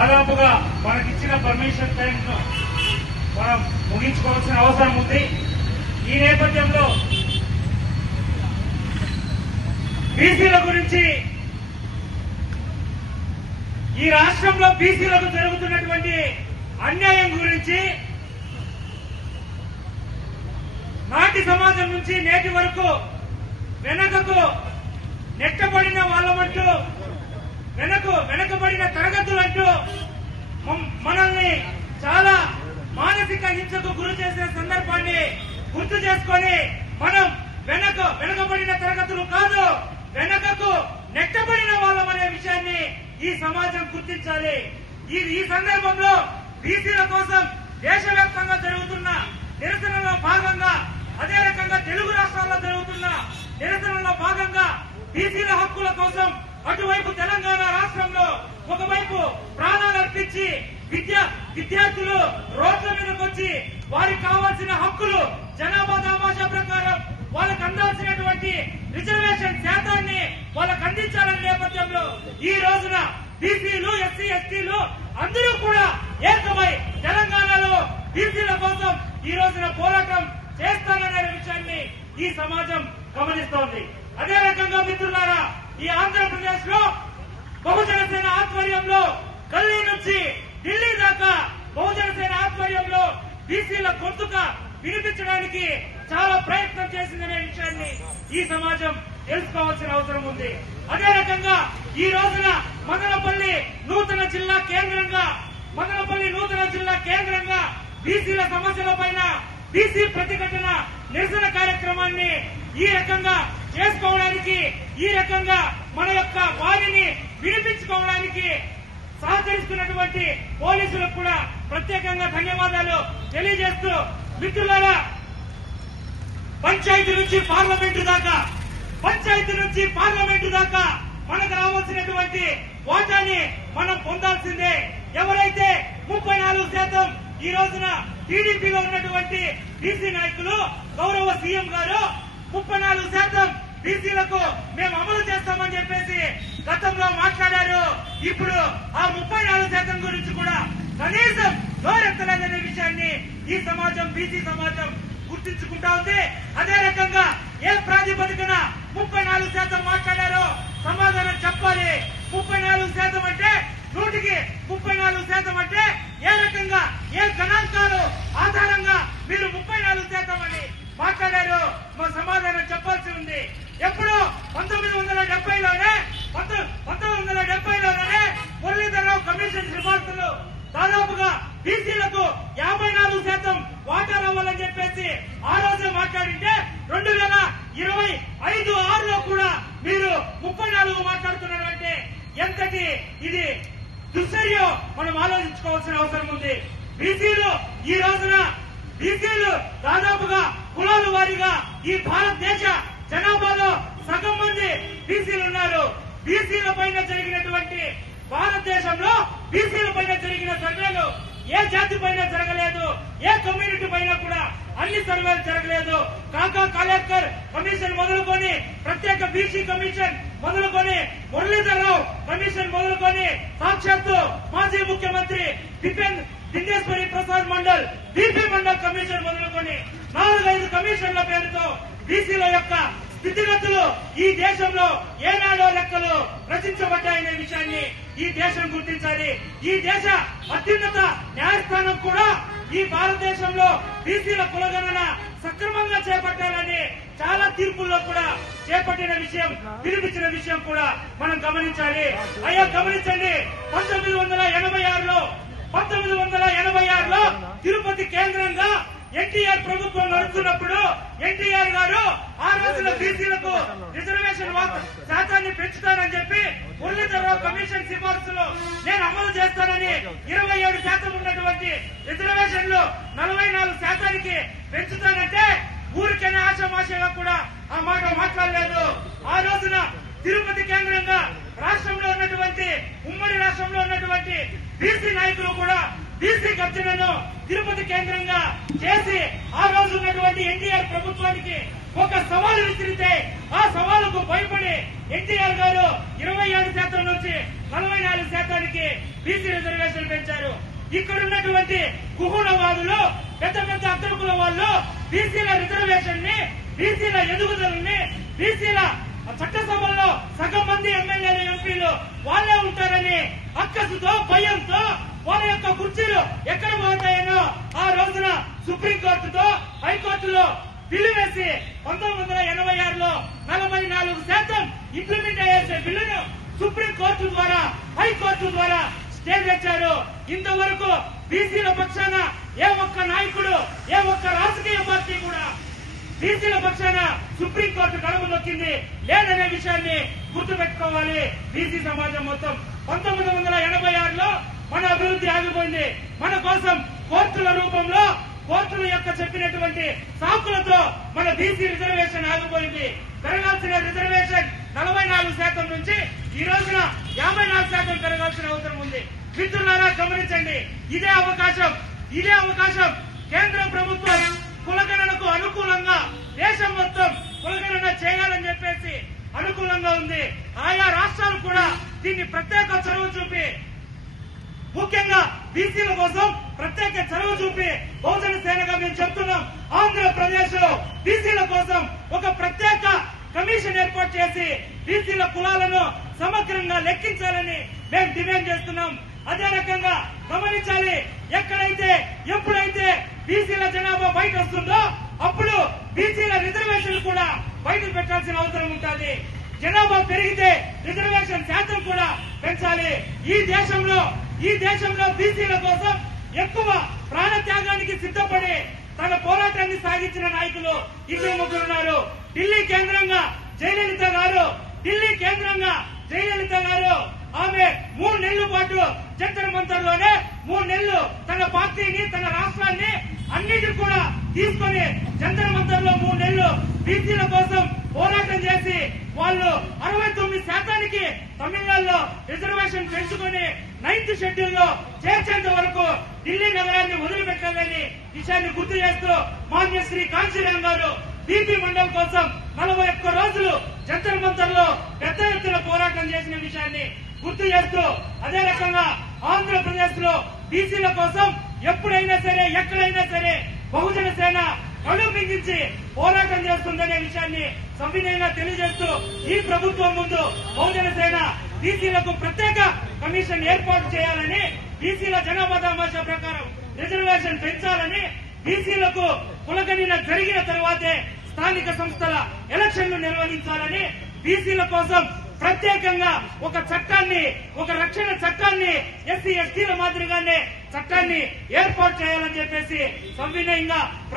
దాదాపుగా మనకిచ్చిన permission time మనం ముగించుకోవాల్సిన అవసరం ఉంది ఈ నేపథ్యంలో బీసీల గురించి ఈ రాష్ట్రంలో బీసీలకు జరుగుతున్నటువంటి అన్యాయం గురించి నాటి సమాజం నుంచి నేటి వరకు వెనకకు నెట్టబడిన వాళ్ళమంటూ వెనకు వెనకబడిన తరగతులంటూ మనల్ని చాలా మానసిక హింసకు గురి చేసిన సందర్భాన్ని గుర్తు చేసుకొని మనం వెనక వెనకబడిన తరగతులు కాదు వెనకకు నెట్టబడిన వాళ్ళం అనే విషయాన్ని ఈ సమాజం గుర్తించాలి ఈ ఈ సందర్భంలో బీసీల కోసం దేశవ్యాప్తంగా జరుగుతున్న నిరసనలో భాగంగా అదే రకంగా తెలుగు రాష్ట్రాల్లో జరుగుతున్న నిరసనలో భాగంగా బీసీల హక్కుల కోసం అటువైపు తెలంగాణ రాష్ట్రంలో ఒకవైపు ప్రాణాలు అర్పించి విద్యా విద్యార్థులు రోడ్ల మీదకి వచ్చి వారికి కావాల్సిన హక్కులు జనాభా దామాషా ప్రకారం వాళ్ళకు అందాల్సినటువంటి రిజర్వేషన్ శాతాన్ని వాళ్ళకు అందించాలనే నేపథ్యంలో ఈ రోజున బీసీలు ఎస్సీ ఎస్టీలు అందరూ కూడా ఏకమై తెలంగాణలో బీసీల కోసం ఈ రోజున పోరాటం చేస్తాననే విషయాన్ని ఈ సమాజం గమనిస్తోంది అదే రకంగా మిత్రులారా ఈ ఆంధ్రప్రదేశ్ లో బహుజన సేన ఆధ్వర్యంలో ఢిల్లీ నుంచి ఢిల్లీ దాకా బహుజన సేన ఆధ్వర్యంలో బీసీల గొంతుక వినిపించడానికి చాలా ప్రయత్నం చేసిందనే విషయాన్ని ఈ సమాజం తెలుసుకోవాల్సిన అవసరం ఉంది అదే రకంగా ఈ రోజున మదనపల్లి నూతన జిల్లా కేంద్రంగా మదనపల్లి నూతన జిల్లా కేంద్రంగా బీసీల సమస్యల పైన బీసీ ప్రతిఘటన నిరసన కార్యక్రమాన్ని ఈ రకంగా చేసుకోవడానికి ఈ రకంగా మన యొక్క వారిని వినిపించుకోవడానికి సహకరిస్తున్నటువంటి పోలీసులకు కూడా ప్రత్యేకంగా ధన్యవాదాలు తెలియజేస్తూ మిత్రులారా పంచాయతీ నుంచి పార్లమెంటు దాకా పంచాయతీ నుంచి పార్లమెంటు దాకా మనకు రావాల్సినటువంటి వాటాన్ని మనం పొందాల్సిందే ఎవరైతే ముప్పై నాలుగు శాతం ఈ రోజున టీడీపీలో ఉన్నటువంటి బీసీ నాయకులు గౌరవ సీఎం గారు ముప్పై నాలుగు శాతం బీసీలకు మేము అమలు చేస్తామని చెప్పేసి గతంలో మాట్లాడారు ఇప్పుడు ఆ ముప్పై నాలుగు శాతం గురించి కూడా కనీసం నోరెత్తలేదనే విషయాన్ని ఈ సమాజం బీసీ సమాజం గుర్తించుకుంటా ఉంది అదే రకంగా ఏ ప్రాతిపదికన ముప్పై నాలుగు శాతం మాట్లాడారో సమాధానం చెప్పాలి ముప్పై నాలుగు శాతం అంటే నూటికి ముప్పై నాలుగు శాతం అంటే ఏ రకంగా ఏ గణాంకాలు ఆధారంగా మీరు ముప్పై నాలుగు శాతం అని మాట్లాడారు మా సమాధానం చెప్పాల్సి ఉంది ఎప్పుడో పంతొమ్మిది వందల డెబ్బైలోనే పంతొమ్మిది వందల డెబ్బైలోనే మురళీధరరావు కమిషన్ సిఫార్సులు దాదాపుగా బీసీలకు యాభై నాలుగు శాతం వాటా రావాలని చెప్పేసి ఆ రోజు మాట్లాడింటే రెండు వేల ఇరవై ఐదు ఆరులో కూడా మీరు ముప్పై నాలుగు మాట్లాడుతున్నారంటే ఎంతటి ఇది దుశ్చర్యం మనం ఆలోచించుకోవాల్సిన అవసరం ఉంది బీసీలు ఈ రోజున బీసీలు దాదాపుగా కులాల వారిగా ఈ భారతదేశ జనాభాలో సగం మంది బీసీలు ఉన్నారు బీసీల పైన జరిగినటువంటి భారతదేశంలో బీసీల పైన జరిగిన సర్వేలు ఏ జాతి పైన జరగలేదు ఏ కమ్యూనిటీ పైన కూడా అన్ని సర్వేలు జరగలేదు కాకా కలెక్టర్ కమిషన్ మొదలుకొని ప్రత్యేక బీసీ కమిషన్ మొదలుకొని మురళీధరరావు కమిషన్ మొదలుకొని సాక్షాత్తు మాజీ ముఖ్యమంత్రి బిపిన్ దిందేశ్వరి ప్రసాద్ మండల్ బీపీ మండల్ కమిషన్ మొదలుకొని నాలుగైదు కమిషన్ల పేరుతో బీసీల యొక్క స్థితిగతులు ఈ దేశంలో ఏనాడో లెక్కలు రచించబడ్డాయనే విషయాన్ని ఈ దేశం గుర్తించాలి ఈ దేశ అత్యున్నత న్యాయస్థానం కూడా ఈ భారతదేశంలో బీసీల కులగణన సక్రమంగా చేపట్టాలని చాలా తీర్పుల్లో కూడా చేపట్టిన విషయం వినిపించిన విషయం కూడా మనం గమనించాలి అయ్యా గమనించండి పంతొమ్మిది వందల ఎనభై ఆరులో పంతొమ్మిది వందల ఎనభై ఆరులో తిరుపతి కేంద్రంగా ఎన్టీఆర్ ప్రభుత్వం నడుస్తున్నప్పుడు ఎన్టీఆర్ గారు ఆ రోజున బీసీలకు రిజర్వేషన్ శాతాన్ని పెంచుతానని చెప్పి మురళీధరరావు కమిషన్ సిఫార్సులో నేను అమలు చేస్తానని ఇరవై ఏడు శాతం ఉన్నటువంటి రిజర్వేషన్లు నలభై నాలుగు శాతానికి పెంచుతానంటే ఊరికైనా ఆశామాషగా కూడా ఆ మాట మాట్లాడలేదు ఆ రోజున తిరుపతి కేంద్రంగా రాష్ట్రంలో ఉన్నటువంటి ఉమ్మడి రాష్ట్రంలో ఉన్నటువంటి బీసీ నాయకులు కూడా బీసీ గర్జనను తిరుపతి కేంద్రంగా చేసి ఆ రోజు ఉన్నటువంటి ఎన్టీఆర్ ప్రభుత్వానికి ఒక సవాలు విసిరితే ఆ సవాలుకు భయపడి ఎన్టీఆర్ గారు ఇరవై ఏడు శాతం నుంచి నలభై నాలుగు శాతానికి బీసీ రిజర్వేషన్ పెంచారు ఇక్కడ ఉన్నటువంటి కుహుణవాదులు పెద్ద పెద్ద అత్తరుకుల వాళ్ళు బీసీల రిజర్వేషన్ ని బీసీల ఎదుగుదలని బీసీల చట్టసభల్లో సగం మంది ఎమ్మెల్యేలు ఎంపీలు వాళ్ళే ఉంటారని అక్కసుతో భయంతో వాళ్ళ యొక్క కుర్చీలు ఎక్కడ పోతాయనో ఆ రోజున సుప్రీంకోర్టుతో హైకోర్టులో బిల్లు వేసి పంతొమ్మిది వందల ఎనభై ఆరులో నలభై నాలుగు శాతం ఇంప్లిమెంట్ అయ్యే బిల్లును సుప్రీంకోర్టు ద్వారా హైకోర్టు ద్వారా స్టే తెచ్చారు ఇంతవరకు బీసీల పక్షాన ఏ ఒక్క నాయకుడు ఏ ఒక్క రాజకీయ పార్టీ కూడా బీసీల పక్షాన సుప్రీంకోర్టు కడమలు వచ్చింది లేదనే విషయాన్ని గుర్తుపెట్టుకోవాలి బీసీ సమాజం మొత్తం పంతొమ్మిది వందల ఎనభై ఆరులో మన అభివృద్ధి ఆగిపోయింది మన కోసం కోర్టుల రూపంలో కోర్టుల యొక్క చెప్పినటువంటి సాకులతో మన బీసీ రిజర్వేషన్ ఆగిపోయింది పెరగాల్సిన రిజర్వేషన్ నలభై నాలుగు శాతం నుంచి ఈ రోజున యాభై నాలుగు శాతం పెరగాల్సిన అవసరం ఉంది మిత్రులారా గమనించండి ఇదే అవకాశం ఇదే అవకాశం కేంద్ర ప్రభుత్వం బీసీల కోసం ప్రత్యేక చొరవ చూపి బహుజన సేనగా మేము చెప్తున్నాం ఆంధ్రప్రదేశ్ లో బీసీల కోసం ఒక ప్రత్యేక కమిషన్ ఏర్పాటు చేసి బీసీల కులాలను సమగ్రంగా లెక్కించాలని మేము డిమాండ్ చేస్తున్నాం అదే రకంగా గమనించాలి ఎక్కడైతే ఎప్పుడైతే బీసీల జనాభా బయట వస్తుందో అప్పుడు బీసీల రిజర్వేషన్ కూడా బయట పెట్టాల్సిన అవసరం ఉంటుంది జనాభా పెరిగితే రిజర్వేషన్ శాతం కూడా పెంచాలి ఈ దేశంలో ఈ దేశంలో బీసీల కోసం ఎక్కువ ప్రాణత్యాగానికి సిద్ధపడే తన పోరాటాన్ని సాగించిన నాయకులు ఇద్దరు ముగ్గురున్నారు ఢిల్లీ కేంద్రంగా జయలలిత గారు ఢిల్లీ కేంద్రంగా జయలలిత గారు ఆమె మూడు నెలల పాటు జంతర్ మంతర్ లోనే మూడు నెలలు తన పార్టీని తన రాష్ట్రాన్ని అన్నిటి కూడా తీసుకొని జంతర్ మంతర్ లో మూడు నెలలు బీసీల కోసం పోరాటం చేసి వాళ్ళు అరవై తొమ్మిది శాతానికి తమిళనాడులో రిజర్వేషన్ పెంచుకొని నైన్త్ షెడ్యూల్ లో చేర్చేంత వరకు ఢిల్లీ నగరాన్ని వదిలిపెట్టాలని విషయాన్ని గుర్తు చేస్తూ మాన్య శ్రీ కాంచీరామ్ గారు బీపీ మండల్ కోసం నలభై ఒక్క రోజులు జంతర్ మంతర్ లో పెద్ద ఎత్తున పోరాటం చేసిన విషయాన్ని గుర్తు చేస్తూ అదే రకంగా ఆంధ్రప్రదేశ్ లో బీసీల కోసం ఎప్పుడైనా సరే ఎక్కడైనా సరే బహుజన సేన కళ్ళు మింగించి పోరాటం చేస్తుందనే విషయాన్ని సవినయంగా తెలియజేస్తూ ఈ ప్రభుత్వం ముందు బహుజన సేన బీసీలకు ప్రత్యేక కమిషన్ ఏర్పాటు చేయాలని బీసీల జనాభా తమాషా ప్రకారం రిజర్వేషన్ పెంచాలని బీసీలకు కులగణిన జరిగిన తర్వాతే స్థానిక సంస్థల ఎలక్షన్లు నిర్వహించాలని బీసీల కోసం ప్రత్యేకంగా ఒక చట్టాన్ని ఒక రక్షణ చట్టాన్ని ఎస్సీ ఎస్టీల మాదిరిగానే చట్టాన్ని ఏర్పాటు చేయాలని చెప్పేసి సంవినయంగా